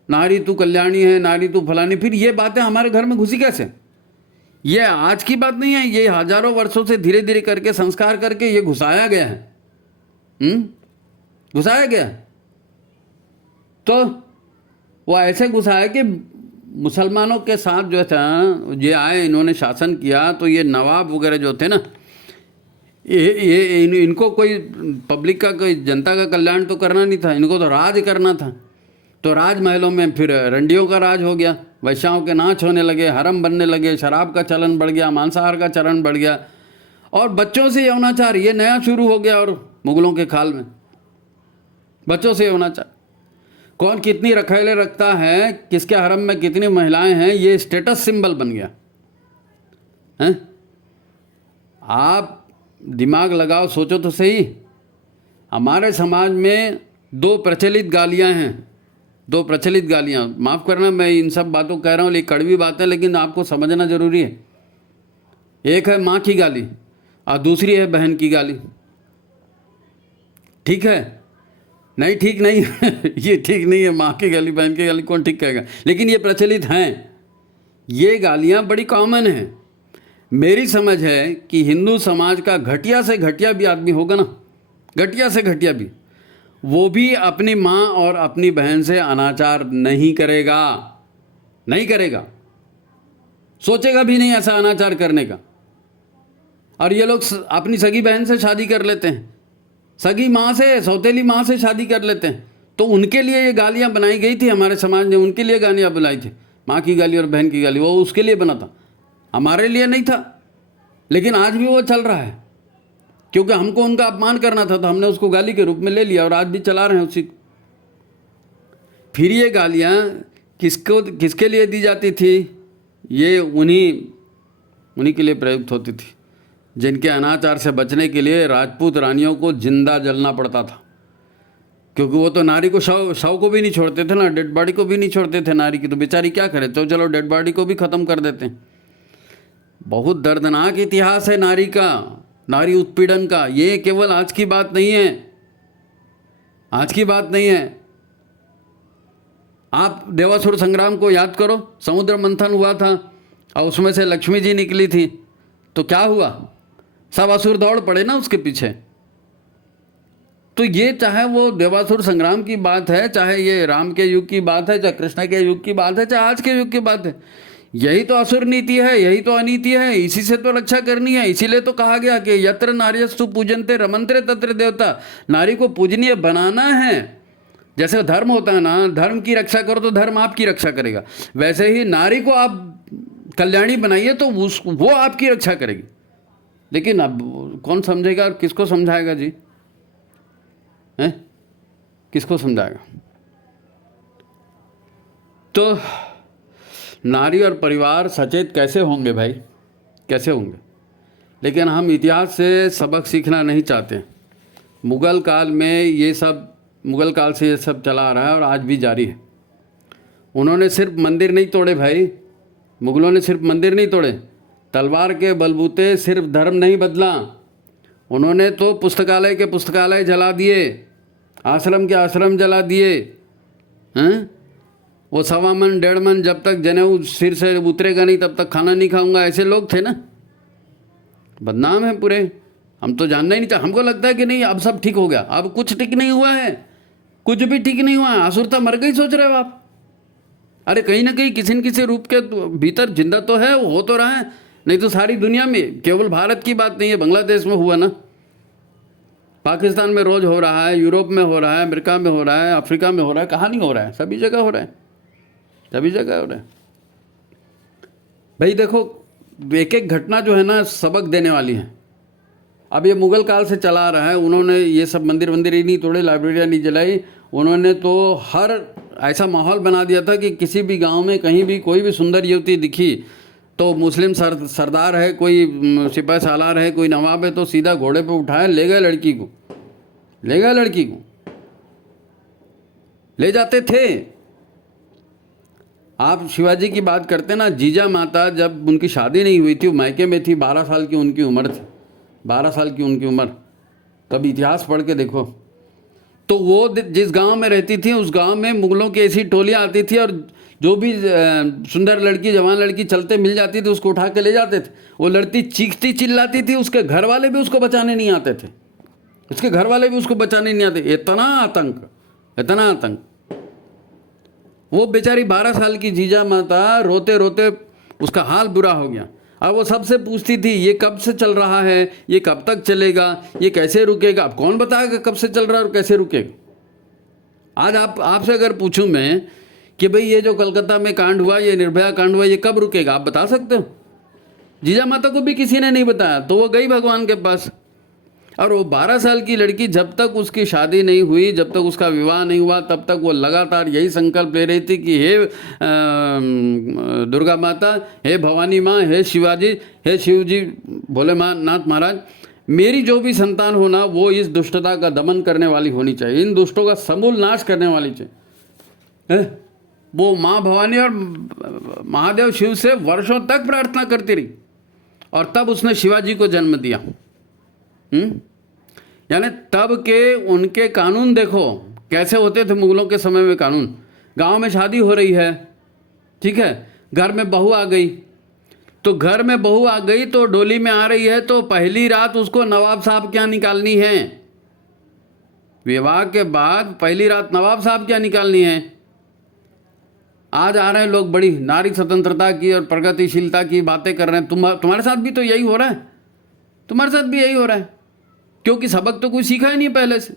नारी तू कल्याणी है, नारी तू फलानी। फिर ये बातें हमारे घर में घुसी कैसे? ये आज की बात नहीं है, ये हजारों वर्षों से धीरे धीरे करके संस्कार करके ये घुसाया गया है। घुसाया गया तो वो ऐसे घुसाया कि मुसलमानों के साथ जो था ये आए, इन्होंने शासन किया तो ये नवाब वगैरह जो थे ना, इनको कोई पब्लिक का, कोई जनता का कल्याण तो करना नहीं था, इनको तो राज करना था। तो राजमहलों में फिर रंडियों का राज हो गया, वैश्याओं के नाच होने लगे, हरम बनने लगे, शराब का चलन बढ़ गया, मांसाहार का चलन बढ़ गया, और बच्चों से यौनाचार ये नया शुरू हो गया। और मुगलों के खाल में बच्चों से यौनाचार, कौन कितनी रखैले रखता है, किसके हरम में कितनी महिलाएं हैं, ये स्टेटस सिंबल बन गया है। आप दिमाग लगाओ, सोचो तो सही। हमारे समाज में 2 प्रचलित गालियां हैं, 2 प्रचलित गालियां। माफ़ करना मैं इन सब बातों कह रहा हूँ, लेकिन कड़वी बातें, लेकिन आपको समझना जरूरी है। एक है माँ की गाली और दूसरी है बहन की गाली। ठीक है? नहीं ठीक नहीं ये ठीक नहीं है, माँ की गाली बहन की गाली कौन ठीक कहेगा, लेकिन ये प्रचलित हैं, ये गालियाँ बड़ी कॉमन हैं। मेरी समझ है कि हिंदू समाज का घटिया से घटिया भी आदमी होगा ना, घटिया से घटिया भी, वो भी अपनी माँ और अपनी बहन से अनाचार नहीं करेगा, नहीं करेगा, सोचेगा भी नहीं ऐसा अनाचार करने का। और ये लोग अपनी सगी बहन से शादी कर लेते हैं, सगी माँ से, सौतेली माँ से शादी कर लेते हैं। तो उनके लिए ये गालियाँ बनाई गई थी, हमारे समाज ने उनके लिए गालियाँ बुलाई थी, माँ की गाली और बहन की गाली, वो उसके लिए बना था, हमारे लिए नहीं था। लेकिन आज भी वो चल रहा है, क्योंकि हमको उनका अपमान करना था तो हमने उसको गाली के रूप में ले लिया और आज भी चला रहे हैं उसी। फिर ये गालियाँ किसके लिए दी जाती थी? ये उन्हीं के लिए प्रयुक्त होती थी जिनके अनाचार से बचने के लिए राजपूत रानियों को जिंदा जलना पड़ता था, क्योंकि वो तो नारी को शव को भी नहीं छोड़ते थे ना, डेड बॉडी को भी नहीं छोड़ते थे नारी की, तो बेचारी क्या करे, तो चलो डेड बॉडी को भी ख़त्म कर देते हैं। बहुत दर्दनाक इतिहास है नारी का, नारी उत्पीड़न का। ये केवल आज की बात नहीं है, आज की बात नहीं है। आप देवासुर संग्राम को याद करो, समुद्र मंथन हुआ था और उसमें से लक्ष्मी जी निकली थी, तो क्या हुआ? सब असुर दौड़ पड़े ना उसके पीछे। तो ये चाहे वो देवासुर संग्राम की बात है, चाहे ये राम के युग की बात है, चाहे कृष्ण के युग की बात है, चाहे आज के युग की बात है, यही तो असुर नीति है, यही तो अनीति है, इसी से तो रक्षा करनी है। इसीलिए तो कहा गया कि यत्र नार्यस्तु पूजन्ते रमन्ते तत्र देवता, नारी को पूजनीय बनाना है। जैसे धर्म होता है ना, धर्म की रक्षा करो तो धर्म आपकी रक्षा करेगा, वैसे ही नारी को आप कल्याणी बनाइए तो वो आपकी रक्षा करेगी। लेकिन अब कौन समझेगा और किसको समझाएगा जी? हैं? किसको समझाएगा? तो नारी और परिवार सचेत कैसे होंगे भाई, कैसे होंगे? लेकिन हम इतिहास से सबक सीखना नहीं चाहते। मुग़ल काल में ये सब, मुग़ल काल से ये सब चला आ रहा है और आज भी जारी है। उन्होंने सिर्फ मंदिर नहीं तोड़े भाई, मुग़लों ने सिर्फ मंदिर नहीं तोड़े, तलवार के बलबूते सिर्फ धर्म नहीं बदला, उन्होंने तो पुस्तकालय के पुस्तकालय जला दिए, आश्रम के आश्रम जला दिए हैं। वो 1.25 मन 1.5 मन जब तक जनेऊ सिर से उतरेगा नहीं तब तक खाना नहीं खाऊंगा, ऐसे लोग थे ना। बदनाम है पूरे, हम तो जानना ही नहीं चाहते। हमको लगता है कि नहीं अब सब ठीक हो गया, अब कुछ ठीक नहीं हुआ है, कुछ भी ठीक नहीं हुआ है। आसुरता मर गई सोच रहे हो आप? अरे कहीं ना कहीं किसी न किसी रूप के भीतर जिंदा तो है, वो हो तो रहा है। नहीं तो सारी दुनिया में, केवल भारत की बात नहीं है, बांग्लादेश में हुआ ना, पाकिस्तान में रोज़ हो रहा है, यूरोप में हो रहा है, अमेरिका में हो रहा है, अफ्रीका में हो रहा है, कहाँ नहीं हो रहा है? सभी जगह हो रहा है, सभी जगह हो रहा है भाई। देखो एक एक घटना जो है ना सबक देने वाली है। अब ये मुग़ल काल से चला आ रहा है, उन्होंने ये सब मंदिर ही नहीं तोड़े, लाइब्रेरियाँ नहीं जलाई, उन्होंने तो हर ऐसा माहौल बना दिया था कि किसी भी गांव में कहीं भी कोई भी सुंदर युवती दिखी तो मुस्लिम सरदार है, कोई सिपाही सालार है, कोई नवाब है, तो सीधा घोड़े पे उठाया, ले गए लड़की को, ले गए लड़की को, ले जाते थे। आप शिवाजी की बात करते ना, जीजा माता जब उनकी शादी नहीं हुई थी, वो मायके में थी, 12 साल की उनकी उम्र थी, 12 साल की उनकी उम्र। तब इतिहास पढ़ के देखो, तो वो जिस गांव में रहती थी उस गांव में मुगलों की ऐसी टोलियां आती थी और जो भी सुंदर लड़की, जवान लड़की चलते मिल जाती थी उसको उठा के ले जाते थे। वो लड़की चीखती चिल्लाती थी, उसके घर वाले भी उसको बचाने नहीं आते थे, उसके घर वाले भी उसको बचाने नहीं आते। इतना आतंक, इतना आतंक। वो बेचारी 12 साल की जीजा माता रोते रोते उसका हाल बुरा हो गया। अब वो सबसे पूछती थी ये कब से चल रहा है, ये कब तक चलेगा, ये कैसे रुकेगा? अब कौन बताएगा कब से चल रहा है और कैसे रुकेगा? आज आपसे अगर पूछूं मैं कि भाई ये जो कलकत्ता में कांड हुआ, ये निर्भया कांड हुआ, ये कब रुकेगा, आप बता सकते हो? जीजा माता को भी किसी ने नहीं बताया, तो वो गई भगवान के पास। और वो 12 साल की लड़की, जब तक उसकी शादी नहीं हुई, जब तक उसका विवाह नहीं हुआ, तब तक वो लगातार यही संकल्प ले रही थी कि हे दुर्गा माता, हे भवानी माँ, हे शिवाजी, हे शिवजी, भोले नाथ महाराज, मेरी जो भी संतान हो ना वो इस दुष्टता का दमन करने वाली होनी चाहिए, इन दुष्टों का समूल नाश करने वाली चाहिए। वो माँ भवानी और महादेव शिव से वर्षों तक प्रार्थना करती रही और तब उसने शिवाजी को जन्म दिया। यानी तब के उनके कानून देखो कैसे होते थे मुगलों के समय में कानून। गांव में शादी हो रही है, ठीक है, घर में बहू आ गई, तो घर में बहू आ गई तो डोली में आ रही है, तो पहली रात उसको नवाब साहब क्या निकालनी है? विवाह के बाद पहली रात नवाब साहब क्या निकालनी है? आज आ रहे हैं लोग बड़ी नारी स्वतंत्रता की और प्रगतिशीलता की बातें कर रहे हैं। तुम्हारे साथ भी तो यही हो रहा है, तुम्हारे साथ भी यही हो रहा है, क्योंकि सबक तो कोई सीखा ही नहीं पहले से।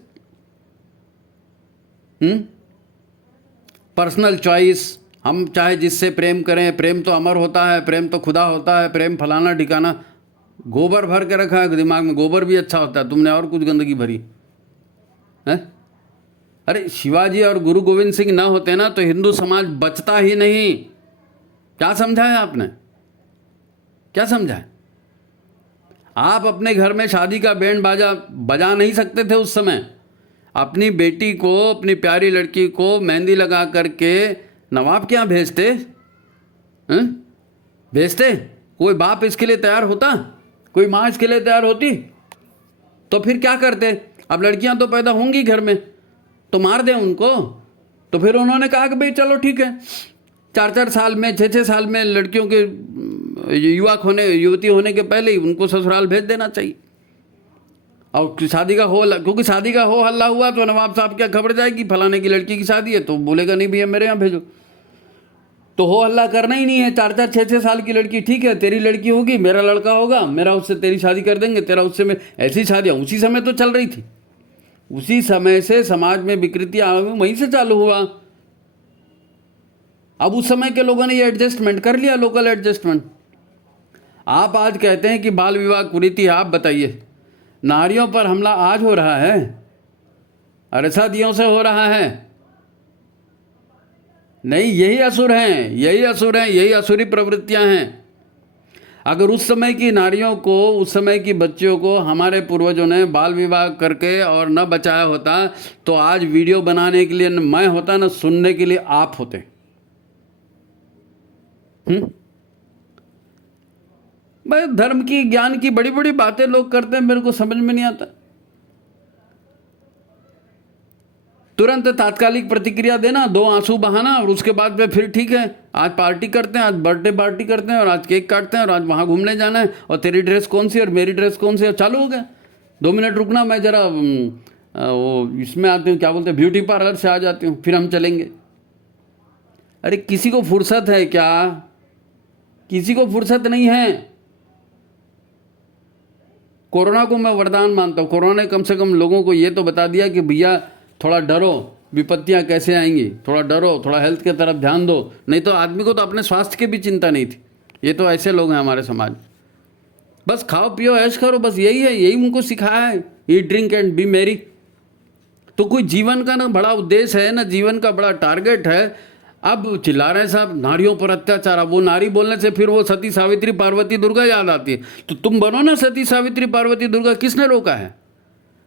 पर्सनल चॉइस, हम चाहे जिससे प्रेम करें, प्रेम तो अमर होता है, प्रेम तो खुदा होता है, प्रेम फलाना ठिकाना, गोबर भर के रखा है दिमाग में। गोबर भी अच्छा होता है, तुमने और कुछ गंदगी भरी है। अरे शिवाजी और गुरु गोविंद सिंह ना होते ना तो हिंदू समाज बचता ही नहीं। क्या समझा है आपने, क्या समझा है? आप अपने घर में शादी का बैंड बाजा बजा नहीं सकते थे उस समय। अपनी बेटी को, अपनी प्यारी लड़की को मेहंदी लगा करके नवाब क्या भेजते? भेजते? कोई बाप इसके लिए तैयार होता? कोई माँ इसके लिए तैयार होती? तो फिर क्या करते? अब लड़कियां तो पैदा होंगी घर में, तो मार दें उनको। तो फिर उन्होंने कहा कि भाई चलो ठीक है, 4-4 साल में, 6-6 साल में लड़कियों के युवती होने के पहले ही उनको ससुराल भेज देना चाहिए। और शादी का हो, क्योंकि शादी का हो हल्ला हुआ तो नवाब साहब क्या खबर जाएगी फलाने की लड़की की शादी है, तो बोलेगा नहीं भैया मेरे यहाँ भेजो। तो हो हल्ला करना ही नहीं है। 4-4, 6-6 साल की लड़की, ठीक है तेरी लड़की होगी, मेरा लड़का होगा, मेरा उससे तेरी शादी कर देंगे, तेरा उससे में, ऐसी शादियाँ उसी समय तो चल रही थी। उसी समय से समाज में विकृतियाँ वहीं से चालू हुआ। अब उस समय के लोगों ने ये एडजस्टमेंट कर लिया, लोकल एडजस्टमेंट। आप आज कहते हैं कि बाल विवाह कुरीति है। आप बताइए, नारियों पर हमला आज हो रहा है, अरे सदियों से हो रहा है। नहीं, यही असुर हैं, यही असुर हैं, यही असुरी प्रवृत्तियां हैं। अगर उस समय की नारियों को, उस समय की बच्चियों को हमारे पूर्वजों ने बाल विवाह करके और न बचाया होता तो आज वीडियो बनाने के लिए न मैं होता, न सुनने के लिए आप होते। भाई धर्म की, ज्ञान की बड़ी बड़ी बातें लोग करते हैं, मेरे को समझ में नहीं आता। तुरंत तात्कालिक प्रतिक्रिया देना, 2 आंसू बहाना और उसके बाद में फिर ठीक है, आज पार्टी करते हैं, आज बर्थडे पार्टी करते हैं और आज केक काटते हैं और आज वहाँ घूमने जाना है और तेरी ड्रेस कौन सी और मेरी ड्रेस कौन सी, और चालू हो गया। 2 मिनट रुकना, मैं ज़रा वो इसमें आती हूँ, क्या बोलते हैं, ब्यूटी पार्लर से आ जाती हूँ, फिर हम चलेंगे। अरे किसी को फुर्सत है क्या? किसी को फुर्सत नहीं है। कोरोना को मैं वरदान मानता हूँ। कोरोना ने कम से कम लोगों को ये तो बता दिया कि भैया थोड़ा डरो, विपत्तियां कैसे आएंगी, थोड़ा डरो, थोड़ा हेल्थ की तरफ ध्यान दो। नहीं तो आदमी को तो अपने स्वास्थ्य की भी चिंता नहीं थी। ये तो ऐसे लोग हैं हमारे समाज। बस खाओ पियो ऐश करो, बस यही है, यही उनको सिखाया है, eat drink and B Mary. तो कोई जीवन का ना बड़ा उद्देश्य है, ना जीवन का बड़ा टारगेट है। अब चिल्ला रहे हैं साहब नारियों पर अत्याचार। अब वो नारी बोलने से फिर वो सती सावित्री पार्वती दुर्गा याद आती है। तो तुम बनो ना सती सावित्री पार्वती दुर्गा, किसने रोका है?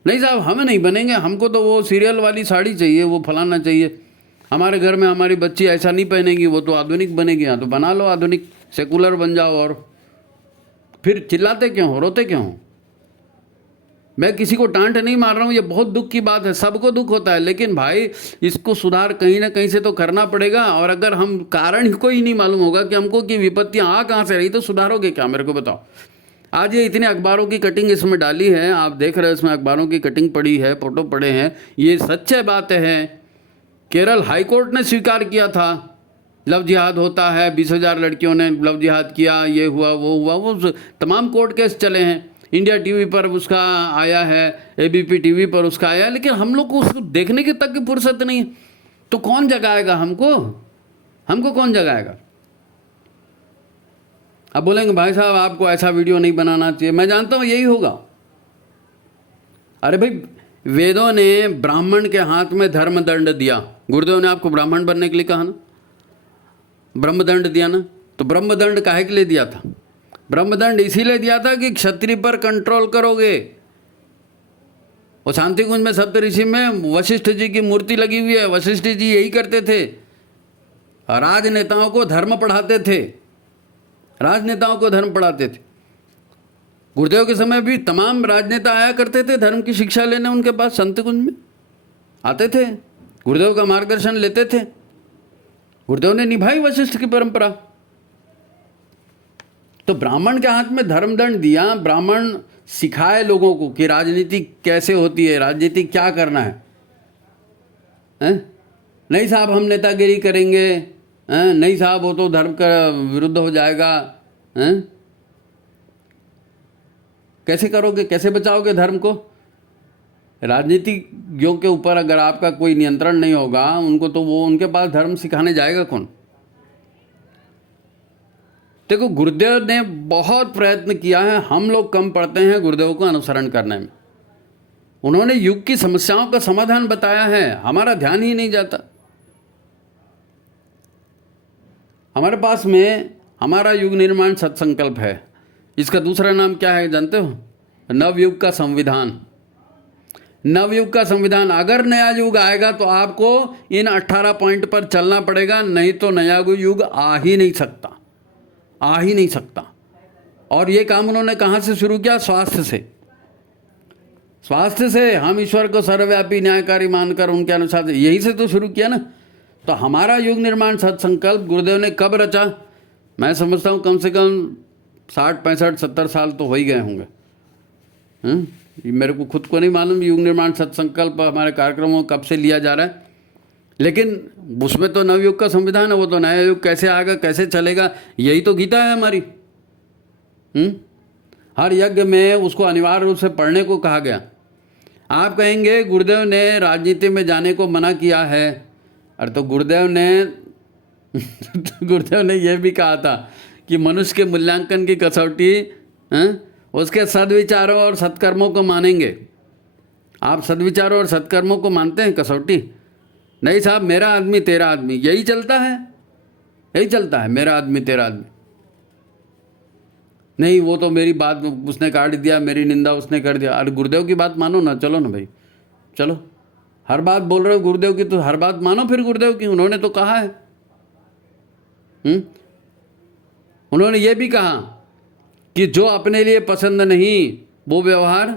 नहीं साहब हम नहीं बनेंगे, हमको तो वो सीरियल वाली साड़ी चाहिए, वो फलाना चाहिए, हमारे घर में हमारी बच्ची ऐसा नहीं पहनेगी, वो तो आधुनिक बनेगी। हाँ तो बना लो आधुनिक, सेकुलर बन जाओ। और फिर चिल्लाते क्यों हो, रोते क्यों हो? मैं किसी को डांट नहीं मार रहा हूँ, ये बहुत दुख की बात है, सबको दुख होता है, लेकिन भाई इसको सुधार कहीं ना कहीं से तो करना पड़ेगा। और अगर हम कारण को ही नहीं मालूम होगा कि हमको कि विपत्तियाँ आ कहाँ से रही, तो सुधारोगे क्या, मेरे को बताओ। आज ये इतने अखबारों की कटिंग इसमें डाली है, आप देख रहे हैं इसमें अखबारों की कटिंग पड़ी है, फोटो पड़े हैं, ये सच्चे बातें हैं। केरल हाईकोर्ट ने स्वीकार किया था लव जिहाद होता है, 20,000 लड़कियों ने लव जिहाद किया, ये हुआ वो हुआ, वो तमाम कोर्ट केस चले हैं। इंडिया टीवी पर उसका आया है, एबीपी टीवी पर उसका आया है, लेकिन हम लोग को उसको देखने की तक की फुर्सत नहीं है। तो कौन जगाएगा हमको, हमको कौन जगाएगा? अब बोलेंगे भाई साहब आपको ऐसा वीडियो नहीं बनाना चाहिए, मैं जानता हूँ यही होगा। अरे भाई वेदों ने ब्राह्मण के हाथ में धर्म दंड दिया, गुरुदेव ने आपको ब्राह्मण बनने के लिए कहा ना, ब्रह्मदंड दिया ना। तो ब्रह्मदंड काहे के लिए दिया था? ब्रह्मदंड इसीलिए दिया था कि क्षत्रिय पर कंट्रोल करोगे। और शांति कुंज में सप्तऋषि में वशिष्ठ जी की मूर्ति लगी हुई है, वशिष्ठ जी यही करते थे, राजनेताओं को धर्म पढ़ाते थे, राजनेताओं को धर्म पढ़ाते थे। गुरुदेव के समय भी तमाम राजनेता आया करते थे धर्म की शिक्षा लेने, उनके पास संत कुंज में आते थे, गुरुदेव का मार्गदर्शन लेते थे। गुरुदेव ने निभाई वशिष्ठ की परंपरा। तो ब्राह्मण के हाथ में धर्मदंड दिया, ब्राह्मण सिखाए लोगों को कि राजनीति कैसे होती है, राजनीति क्या करना है। नहीं साहब हम नेतागिरी करेंगे, नहीं साहब वो तो धर्म का विरुद्ध हो जाएगा। कैसे करोगे, कैसे बचाओगे धर्म को? राजनीतिज्ञों के ऊपर अगर आपका कोई नियंत्रण नहीं होगा, उनको तो वो उनके पास धर्म सिखाने जाएगा कौन? देखो गुरुदेव ने बहुत प्रयत्न किया है, हम लोग कम पड़ते हैं गुरुदेव को अनुसरण करने में। उन्होंने युग की समस्याओं का समाधान बताया है, हमारा ध्यान ही नहीं जाता। हमारे पास में हमारा युग निर्माण सत्संकल्प है, इसका दूसरा नाम क्या है जानते हो? नवयुग का संविधान। नवयुग का संविधान। अगर नया युग आएगा तो आपको इन 18 पॉइंट पर चलना पड़ेगा, नहीं तो नया युग आ ही नहीं सकता, आ ही नहीं सकता। और ये काम उन्होंने कहाँ से शुरू किया? स्वास्थ्य से। स्वास्थ्य से हम ईश्वर को सर्वव्यापी न्यायकारी मानकर उनके अनुसार, यही से तो शुरू किया ना। तो हमारा युग निर्माण सत्संकल्प गुरुदेव ने कब रचा? मैं समझता हूँ कम से कम 60, 65, 70 साल तो हो ही गए होंगे। मेरे को खुद को नहीं मालूम युग निर्माण सत्संकल्प हमारे कार्यक्रमों कब से लिया जा रहा है, लेकिन उसमें तो नवयुग का संविधान है, वो तो नया युग कैसे आएगा, कैसे चलेगा, यही तो गीता है हमारी। हर यज्ञ में उसको अनिवार्य रूप से पढ़ने को कहा गया। आप कहेंगे गुरुदेव ने राजनीति में जाने को मना किया है। अरे तो गुरुदेव ने यह भी कहा था कि मनुष्य के मूल्यांकन की कसौटी उसके सद्विचारों और सत्कर्मों को मानेंगे। आप सद्विचारों और सत्कर्मों को मानते हैं कसौटी? नहीं साहब, मेरा आदमी तेरा आदमी, यही चलता है, यही चलता है, मेरा आदमी तेरा आदमी। नहीं, वो तो मेरी बात उसने काट दिया, मेरी निंदा उसने कर दिया। अरे गुरुदेव की बात मानो ना, चलो ना भाई, चलो। हर बात बोल रहे हो गुरुदेव की, तो हर बात मानो फिर गुरुदेव की, उन्होंने तो कहा है। उन्होंने ये भी कहा कि जो अपने लिए पसंद नहीं वो व्यवहार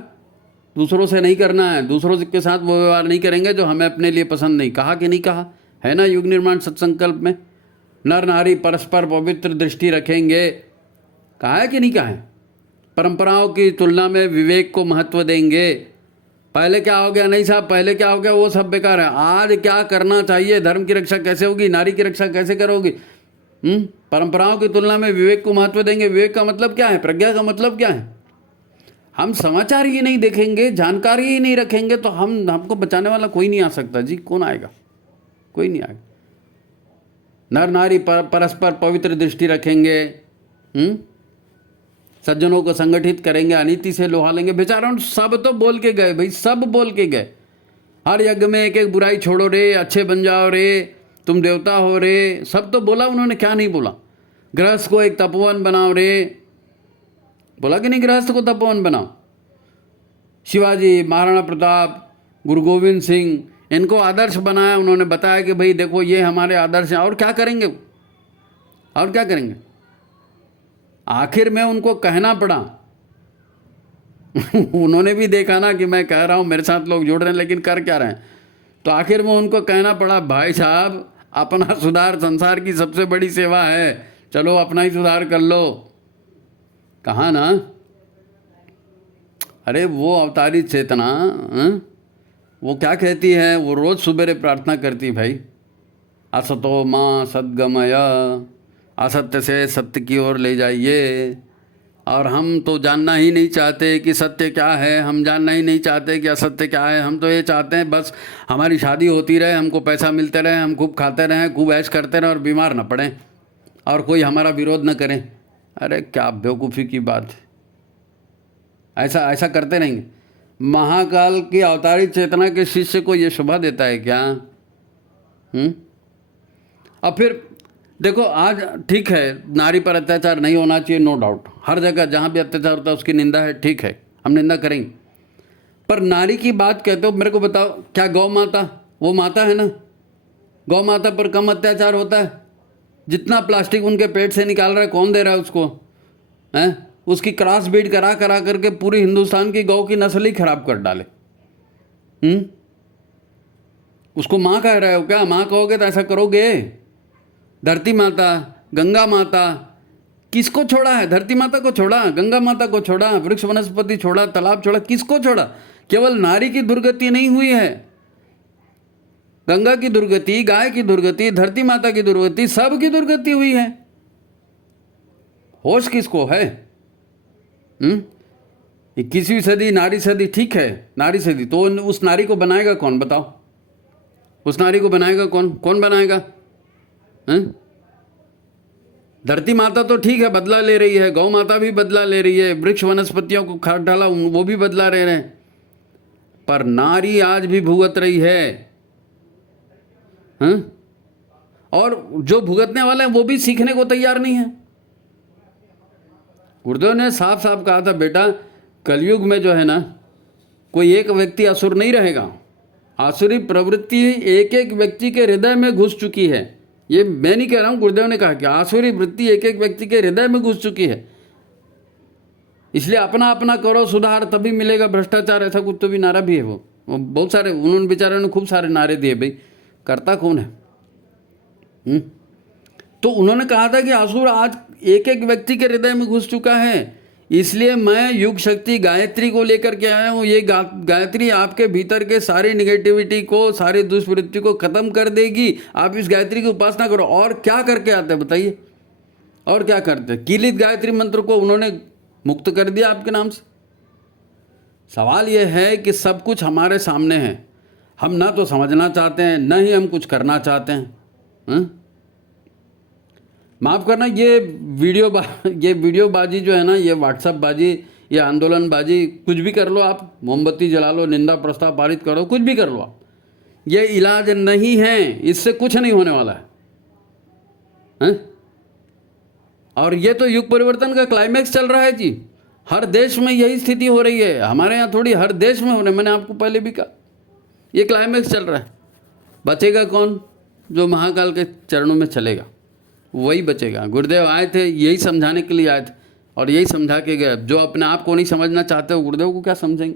दूसरों से नहीं करना है, दूसरों के साथ वो व्यवहार नहीं करेंगे जो हमें अपने लिए पसंद नहीं। कहा कि नहीं कहा है ना युग निर्माण सत्संकल्प में? नर नारी परस्पर पवित्र दृष्टि रखेंगे, कहा है कि नहीं कहा है? परंपराओं की तुलना में विवेक को महत्व देंगे। पहले क्या हो गया? नहीं साहब, पहले क्या हो गया वो सब बेकार है। आज क्या करना चाहिए? धर्म की रक्षा कैसे होगी? नारी की रक्षा कैसे करोगी? परंपराओं की तुलना में विवेक को महत्व देंगे। विवेक का मतलब क्या है? प्रज्ञा का मतलब क्या है? हम समाचार ही नहीं देखेंगे, जानकारी ही नहीं रखेंगे, तो हमको बचाने वाला कोई नहीं आ सकता जी। कौन आएगा? कोई नहीं आएगा। नर नारी परस्पर पवित्र दृष्टि रखेंगे, सज्जनों को संगठित करेंगे, अनीति से लोहा लेंगे। बेचारा सब तो बोल के गए भाई, सब बोल के गए। हर यज्ञ में एक एक बुराई छोड़ो रे, अच्छे बन जाओ रे, तुम देवता हो रे, सब तो बोला उन्होंने। क्या नहीं बोला? गृहस्थ को एक तपोवन बनाओ रे, बोला कि नहीं? गृहस्थ को तपोवन बनाओ। शिवाजी, महाराणा प्रताप, गुरु गोविंद सिंह, इनको आदर्श बनाया उन्होंने। बताया कि भाई देखो ये हमारे आदर्श हैं। और क्या करेंगे? और क्या करेंगे? आखिर में उनको कहना पड़ा उन्होंने भी देखा ना कि मैं कह रहा हूँ, मेरे साथ लोग जुड़ रहे हैं, लेकिन कर क्या रहे हैं। तो आखिर में उनको कहना पड़ा, भाई साहब अपना सुधार संसार की सबसे बड़ी सेवा है, चलो अपना ही सुधार कर लो। कहा ना? अरे वो अवतारी चेतना, वो क्या कहती है? वो रोज़ सुबेरे प्रार्थना करती, भाई असतो माँ सद्गमय, असत्य से सत्य की ओर ले जाइए। और हम तो जानना ही नहीं चाहते कि सत्य क्या है, हम जानना ही नहीं चाहते कि असत्य क्या है। हम तो ये चाहते हैं बस हमारी शादी होती रहे, हमको पैसा मिलते रहे, हम खूब खाते रहें, खूब ऐश करते रहें और बीमार न पड़ें और कोई हमारा विरोध न करें। अरे क्या बेवकूफ़ी की बात है। ऐसा करते रहेंगे? महाकाल की अवतारी चेतना के शिष्य को ये शोभा देता है क्या? अब फिर देखो, आज ठीक है नारी पर अत्याचार नहीं होना चाहिए, नो डाउट। हर जगह जहाँ भी अत्याचार होता है उसकी निंदा है, ठीक है, हम निंदा करेंगे। पर नारी की बात कहते हो, मेरे को बताओ, क्या गौ माता वो माता है ना? गौ माता पर कम अत्याचार होता है? जितना प्लास्टिक उनके पेट से निकाल रहा है, कौन दे रहा है उसको? हैं? उसकी क्रॉस ब्रीड करा करके पूरी हिंदुस्तान की गौ की नस्ल ही खराब कर डाले। उसको माँ कह रहे हो क्या? माँ कहोगे तो ऐसा करोगे? धरती माता, गंगा माता, किसको छोड़ा है? धरती माता को छोड़ा, गंगा माता को छोड़ा, वृक्ष वनस्पति छोड़ा, तालाब छोड़ा, किसको छोड़ा? केवल नारी की दुर्गति नहीं हुई है, गंगा की दुर्गति, गाय की दुर्गति, धरती माता की दुर्गति, सब की दुर्गति हुई है। होश किसको है? 21वीं सदी नारी सदी, ठीक है नारी सदी, तो उस नारी को बनाएगा कौन? बताओ, उस नारी को बनाएगा कौन? कौन बनाएगा? धरती माता तो ठीक है बदला ले रही है, गौ माता भी बदला ले रही है, वृक्ष वनस्पतियों को काट डाला वो भी बदला ले रहे हैं, पर नारी आज भी भुगत रही है। और जो भुगतने वाले हैं वो भी सीखने को तैयार नहीं है। गुरुदेव ने साफ साफ कहा था, बेटा कलयुग में जो है ना, कोई एक व्यक्ति असुर नहीं रहेगा। आसुरी प्रवृत्ति एक एक व्यक्ति के हृदय में घुस चुकी है। ये मैं नहीं कह रहा हूँ, गुरुदेव ने कहा कि आसुरी वृत्ति एक एक व्यक्ति के हृदय में घुस चुकी है। इसलिए अपना अपना करो सुधार, तभी मिलेगा भ्रष्टाचार, ऐसा कुछ तो भी नारा भी है। वो बहुत सारे उन्होंने बेचारों ने खूब सारे नारे दिए, भाई करता कौन है? तो उन्होंने कहा था कि आसुर आज एक एक व्यक्ति के हृदय में घुस चुका है। इसलिए मैं युग शक्ति गायत्री को लेकर के आया हूँ। ये गायत्री आपके भीतर के सारी निगेटिविटी को, सारी दुष्वृत्ति को खत्म कर देगी। आप इस गायत्री की उपासना करो। और क्या करके आते हैं बताइए? और क्या करते? कीलित गायत्री मंत्र को उन्होंने मुक्त कर दिया आपके नाम से। सवाल यह है कि सब कुछ हमारे सामने है, हम ना तो समझना चाहते हैं, न ही हम कुछ करना चाहते हैं। माफ़ करना, ये वीडियो बाजी जो है ना, ये व्हाट्सअप बाजी, ये आंदोलनबाजी कुछ भी कर लो, आप मोमबत्ती जला लो, निंदा प्रस्ताव पारित करो, कुछ भी कर लो आप, ये इलाज नहीं है, इससे कुछ नहीं होने वाला है, हैं? और ये तो युग परिवर्तन का क्लाइमैक्स चल रहा है जी। हर देश में यही स्थिति हो रही है, हमारे यहाँ थोड़ी, हर देश में हो रही है। मैंने आपको पहले भी कहा ये क्लाइमैक्स चल रहा है। बचेगा कौन? जो महाकाल के चरणों में चलेगा वही बचेगा। गुरुदेव आए थे यही समझाने के लिए आए थे और यही समझा के गए। जो अपने आप को नहीं समझना चाहते हो गुरुदेव को क्या समझेंगे?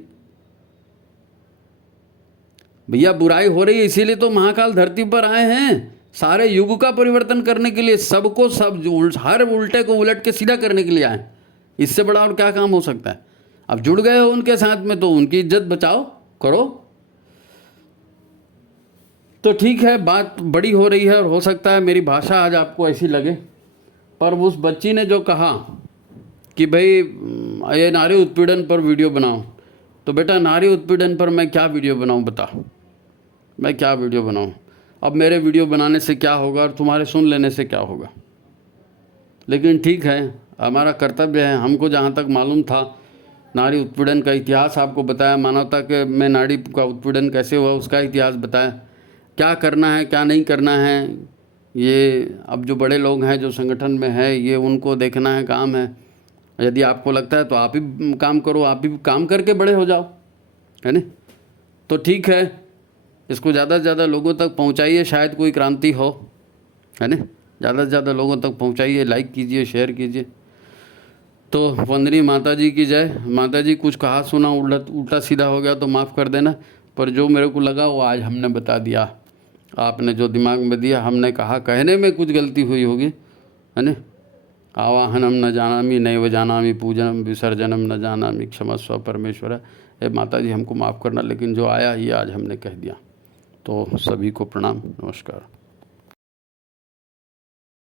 भैया बुराई हो रही है, इसीलिए तो महाकाल धरती पर आए हैं, सारे युग का परिवर्तन करने के लिए, सबको सब हर उल्टे को उलट के सीधा करने के लिए आए। इससे बड़ा और क्या काम हो सकता है? अब जुड़ गए हो उनके साथ में तो उनकी इज्जत बचाओ, करो। तो ठीक है, बात बड़ी हो रही है और हो सकता है मेरी भाषा आज आपको ऐसी लगे, पर उस बच्ची ने जो कहा कि भाई ये नारी उत्पीड़न पर वीडियो बनाओ, तो बेटा नारी उत्पीड़न पर मैं क्या वीडियो बनाऊं? बता, मैं क्या वीडियो बनाऊं? अब मेरे वीडियो बनाने से क्या होगा और तुम्हारे सुन लेने से क्या होगा? लेकिन ठीक है, हमारा कर्तव्य है। हमको जहाँ तक मालूम था, नारी उत्पीड़न का इतिहास आपको बताया, मानवता के में नारी का उत्पीड़न कैसे हुआ उसका इतिहास बताया, क्या करना है क्या नहीं करना है। ये अब जो बड़े लोग हैं जो संगठन में है, ये उनको देखना है, काम है। यदि आपको लगता है तो आप ही काम करो, आप ही काम करके बड़े हो जाओ, है ना? तो ठीक है, इसको ज़्यादा से ज़्यादा लोगों तक पहुंचाइए, शायद कोई क्रांति हो, है ना? ज़्यादा से ज़्यादा लोगों तक पहुंचाइए, लाइक कीजिए, शेयर कीजिए। तो वंदनी माता जी की जय। माता जी कुछ कहा सुना उल्टा सीधा हो गया तो माफ़ कर देना, पर जो मेरे को लगा वो आज हमने बता दिया। आपने जो दिमाग में दिया, हमने कहा, कहने में कुछ गलती हुई होगी, है ना? आवाहनम न जानामि नैव जानामि पूजनम विसर्जनम न जानामि क्षमस्व परमेश्वर। ए माता जी हमको माफ़ करना, लेकिन जो आया ये आज हमने कह दिया। तो सभी को प्रणाम, नमस्कार।